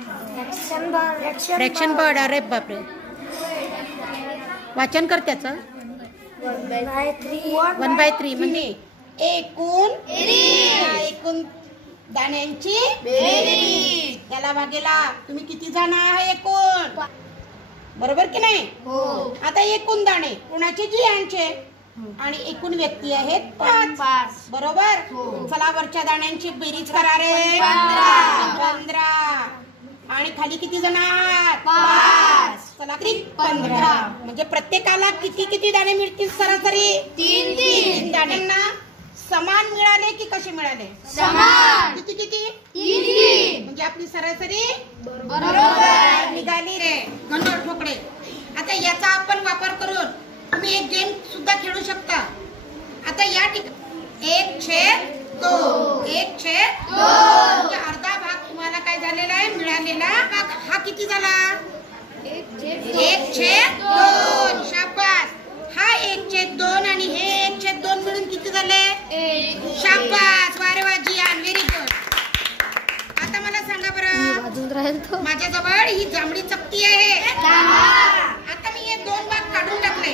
Fraction bird. अरे बापरे, वाचन कर त्याचं. 1/3 म्हणजे एकूण दाण्यांची बेरीज. त्याला भागेला तुम्ही किती जण आहे एकूण, बरोबर की नाही. आता एकूण दाणे कोणाचे, जी यांचे, आणि एकूण व्यक्ती आहेत 5, बरोबर. चला वरच्या दाण्यांची बेरीज करा रे. 15. आणि खाली किती जण आहात, 5. चला 15 म्हणजे प्रत्येकाला किती किती दाणे मिळतील, सरासरी 3 दाण्यांना समान मिळाले की कसे मिळाले, समान. किती किती, 3 म्हणजे आपली सरासरी बरोबर निघाली रे. गंडोळ ठोकळे. आता याचा आपण वापर करून तुम्ही एक गेम सुद्धा खेळू शकता. आता या ठिकाणी 1/2 म्हणजे अर्धा भाग तुम्हाला काय झालेला आहे, मिळालेला भाग. हा किती झाला, 1/2. शाबास. हा 1/2 आणि हे 1/2 मिळून किती झाले, शाबास. वारे वा जियान, व्हेरी गुड. आता मला सांगा बरं, माझ्याजवळ ही जांभळी चकती आहे. आता मी हे 2 भाग काढून टाकले.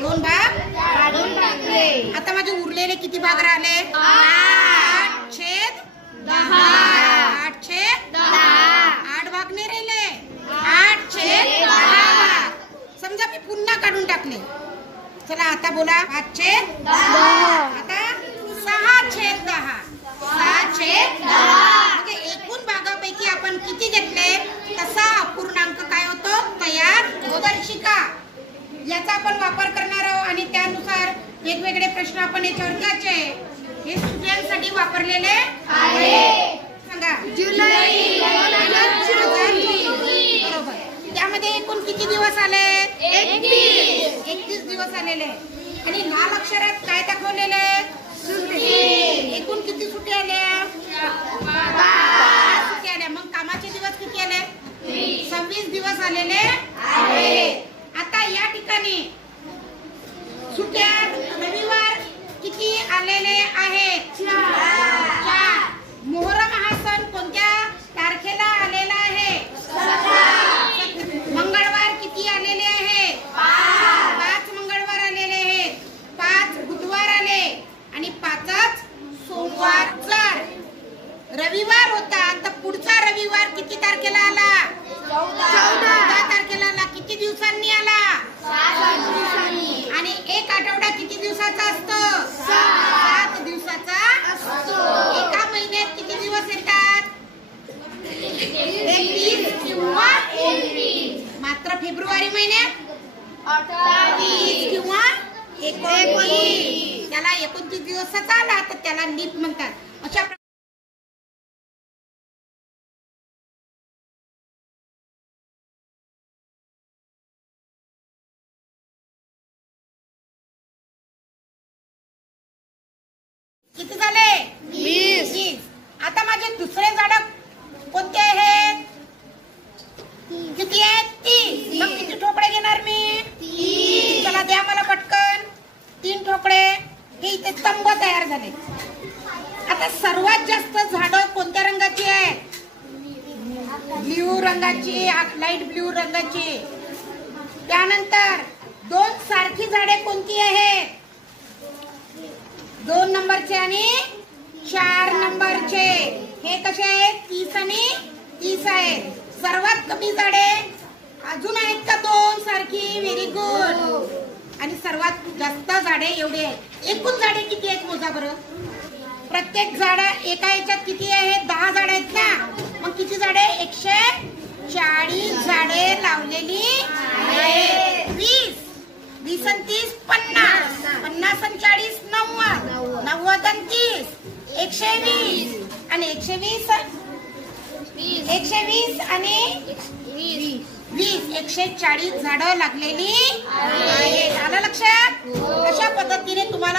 2 भाग काढून टाकले. आता माझे उरलेले किती भाग राहिले, 8/10. 8 भाग नाही राहिले, 8/10 भाग. समजा मी पुन्हा काढून टाकले. चला आता बोला, 8/10. आता 6/10. 6/10 म्हणजे एकूण भागापैकी आपण किती घेतले तसा अपूर्णांक काय होतो, तयार दर्शिका. याचा आपण वापर करणार आहोत आणि त्यानुसार वेगवेगळे प्रश्न आपण याच्यावर घ्यायचे. हे स्टुडंटसाठी वापरलेले आहे. सांगा, जुलै. बरोबर. त्यामध्ये एकूण किती दिवस आले, 31 दिवस आलेले. आणि लाल अक्षरात काय दाखवलेले, सुट्टी. एकूण किती सुट्टी आल्या, 5 सुट्टी आल्या. मग कामाचे दिवस किती आले, 26 दिवस आलेले आहेत. आता या ठिकाणी सुट्ट्या रविवार किती आलेले आहेत, 4. मोहरम हा सण कोणत्या तारखेला आलेला आहे, 17. मंगळवार किती आलेले आहे, 5 मंगळवार आलेले आहेत. 5 बुधवार आले आणि 5च सोमवार. जर रविवार होता तर पुढचा रविवार किती तारखेला आला, 14 तारखेला आला. किती दिवसांनी आला, 7 दिवसांनी. आणि एक आठवडा किती दिवसाचा असतो, 7 दिवसाचा असतो. एका महिन्यात किती दिवस येतात, 31 किंवा 31. मात्र फेब्रुवारी महिन्यात 28 किंवा 29. त्याला 29 दिवसाचा आला तर त्याला लीप म्हणतात. अशा किती झाले, 20. आता माझे दुसरे झाड कोणते आहेत, किती आहेत, 3. मग किती ठोकळे घेणार मी, 3. चला द्या मला पटकन 3 ठोकळे. हे इथे स्तंभ तयार झाले. आता सर्वात जास्त झाडं कोणत्या रंगाची आहेत, ब्ल्यू रंगाची, लाईट ब्ल्यू रंगाची. त्यानंतर 2 सारखी झाडे कोणती आहेत, 2 नंबरचे आणि 4 नंबरचे. हे कसे आहेत, 30 आणि 30 आहेत. सर्वात कमी झाडे अजून आहेत का, 2 सारखी, व्हेरी गुड. आणि सर्वात जास्त झाडे एवढे आहेत. एकूण झाडे किती आहेत मोजा बरं. प्रत्येक झाड एका याच्यात किती आहेत, 10 झाडे आहेत ना. मग किती झाडे, 140 झाडे लावलेली आहेत. 20 आणि 30 50. 50 आणि 40 90. 90 आणि 30 120. आणि 120 आणि 20 140 झाडं लागलेली आहेत. आलं लक्षात. अशा पद्धतीने तुम्हाला